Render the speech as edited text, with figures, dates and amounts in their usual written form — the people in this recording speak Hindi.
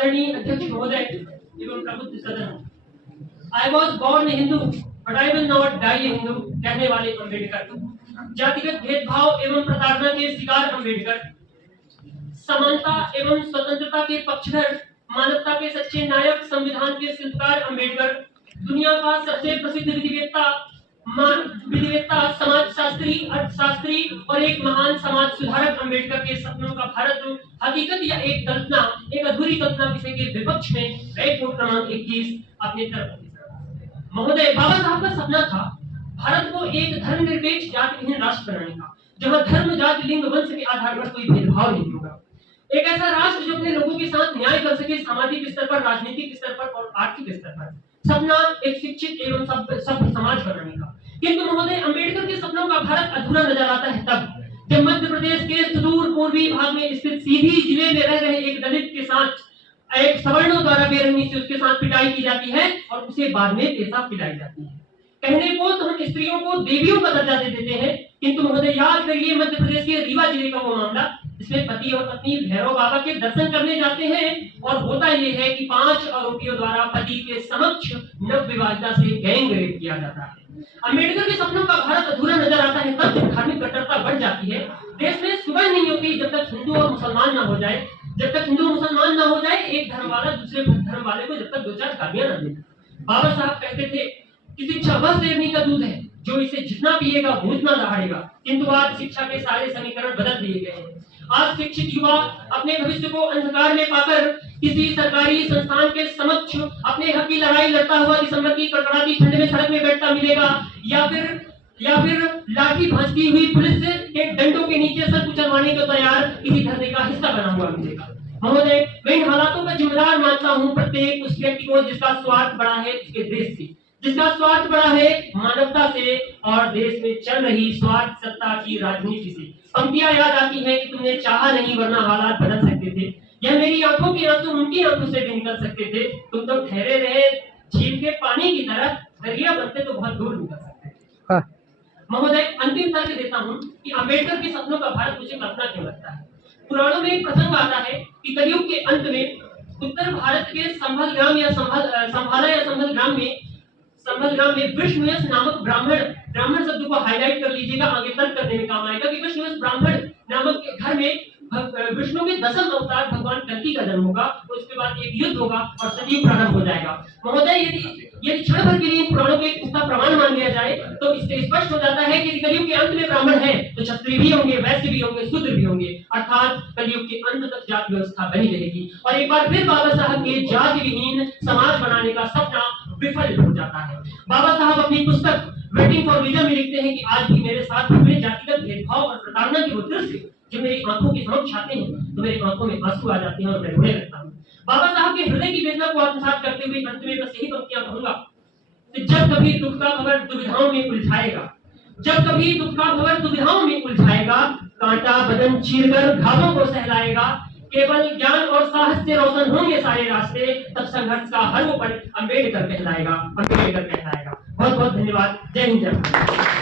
आदरणीय अध्यक्ष महोदय एवं प्रबुद्ध सदन, I was born Hindu but I will not die Hindu कहने वाले अम्बेडकर, जातिगत भेदभाव एवं प्रताड़ना के शिकार अम्बेडकर, समानता एवं स्वतंत्रता के पक्षधर, मानवता के सच्चे नायक, संविधान के शिल्पकार अम्बेडकर, दुनिया का सबसे प्रसिद्ध विधिवेत्ता, समाजशास्त्री, अर्थशास्त्री और एक महान समाज सुधारक अम्बेडकर के सपनों का भारत हकीकत या एक कल्पना, एक अधूरी कल्पना विषय के विपक्ष में रेड नोट क्रमांक 21 अपने तरफ महोदय। बाबा साहब का सपना था भारत को एक धर्मनिरपेक्ष जातिहीन राष्ट्र बनाने का, जहां धर्म, जाति, लिंग, वंश के आधार पर कोई भेदभाव नहीं होगा। एक ऐसा राष्ट्र जो अपने लोगों के साथ न्याय कर सके, सामाजिक स्तर पर, राजनीतिक स्तर पर और आर्थिक स्तर पर। सपना एक शिक्षित एवं सभ्य समाज बनाने का। किंतु महोदय, अम्बेडकर के सपनों का भारत अधूरा नजर आता है तब जब मध्य प्रदेश के सुदूर पूर्वी भाग में स्थित सीधी जिले में रह रहे एक दलित के साथ एक सवर्णों द्वारा बेरहमी से उसके साथ पिटाई की जाती है और उसे बाद में पेशाब पिटाई जाती है। कहने को तो हम स्त्रियों को देवियों का दर्जा दे देते हैं, किंतु महोदय याद करिए मध्य प्रदेश के रीवा जिले का वो मामला जिसमें पति और पत्नी भैरव बाबा के दर्शन करने जाते हैं और होता यह है कि 5 आरोपियों द्वारा पति के समक्ष नवविवाहिता से गैंग रेप किया जाता है। अम्बेडकर के सपनों का भारत अधूरा नजर आता है तब जब धार्मिक कट्टरता बढ़ जाती है। देश में सुबह नहीं होती जब तक हिंदू और मुसलमान ना हो जाए, जब तक हिंदू मुसलमान ना हो जाए, एक धर्म वाला दूसरे धर्म वाले को जब तक 2-4 गालियां ना दे। बाबा साहब कहते थे कि शिक्षा वह शेरनी का दूध है जो इसे जितना पिएगा वो उतना दहाड़ेगा। किंतु आज शिक्षा के सारे समीकरण बदल दिए गए हैं। आज शिक्षित युवा अपने भविष्य को अंधकार में पाकर किसी सरकारी संस्थान के समक्ष अपने हक की लड़ाई लड़ता हुआ दिसंबर की कड़कड़ाती ठंड में सड़क में बैठता मिलेगा, या फिर लाठी भांजती हुई पुलिस के डंडों के नीचे सर कुचलवाने को तैयार किसी धरने का हिस्सा बना हुआ मिलेगा। महोदय, मैं इन हालातों का जिम्मेदार मानता हूं प्रत्येक उस व्यक्ति को जिसका स्वार्थ बड़ा है इसके देश से, जिसका स्वार्थ बड़ा है मानवता से और देश में चल रही स्वार्थ सत्ता की राजनीति से। पंक्तियां याद आती है कि तुमने चाहा नहीं वरना हालात बदल सकते थे, यह मेरी आंखों के आंसू उनकी आंखों से भी निकल सकते थे, तुम तो ठहरे रहे झील के पानी की तरह, दरिया बनते तो बहुत दूर निकल सकते थे। महोदय, अंतिम तर्क देता हूं कि अम्बेडकर के सपनों का भारत मुझे कल्पना क्यों लगता है। पुराणों में एक प्रसंग आता है कि कलयुग के अंत में उत्तर भारत के संभल ग्राम या संभल ग्राम में विष्णुयश नामक ब्राह्मण शब्द को हाईलाइट कर लीजिएगा, आगे तर्क करने में काम आएगा कि विष्णुयश ब्राह्मण नामक घर में विष्णु के 10वें अवतार भगवान कल्कि का जन्म होगा, उसके बाद एक युद्ध होगा और सतयुग प्रारंभ हो जाएगा। महोदय, यदि क्षण भर के लिए पुराणों के इसका प्रमाण मान लिया जाए तो इससे स्पष्ट हो जाता है कि कलयुग के अंत में ब्राह्मण है तो क्षत्रिय भी होंगे, वैश्य भी होंगे, शूद्र भी होंगे, अर्थात कलयुग के अंत तक जाति व्यवस्था बनी रहेगी। और एक बार फिर बाबा साहब के जाति विहीन समाज बनाने का सपना विफल हो जाता है। बाबा साहब अपनी पुस्तक वेटिंग फॉर विजन में लिखते हैं कि आज भी मेरे साथ हुए जातिगत भेदभाव और प्रताड़ना के वो दृश्य जो मेरी आंखों के समक्ष आते हैं तो मेरी आंखों में आंसू आ जाते हैं और मैं रोने लगता हूँ। बाबा साहब के हृदय की वेदना को आत्मसात करते हुए अंत में बस यही पंक्तियां कहूंगा कि जब कभी दुख का भंवर दुविधाओं में उलझाएगा, जब कभी दुख का भंवर दुविधाओं में उलझाएगा, कांटा बदन चीरकर घावों को सहलाएगा, केवल ज्ञान और साहस से रोशन होंगे सारे रास्ते, तब संघर्ष का हर वो पल अम्बेडकर कहलाएगा। बहुत बहुत धन्यवाद। जय हिंद, जय भारत।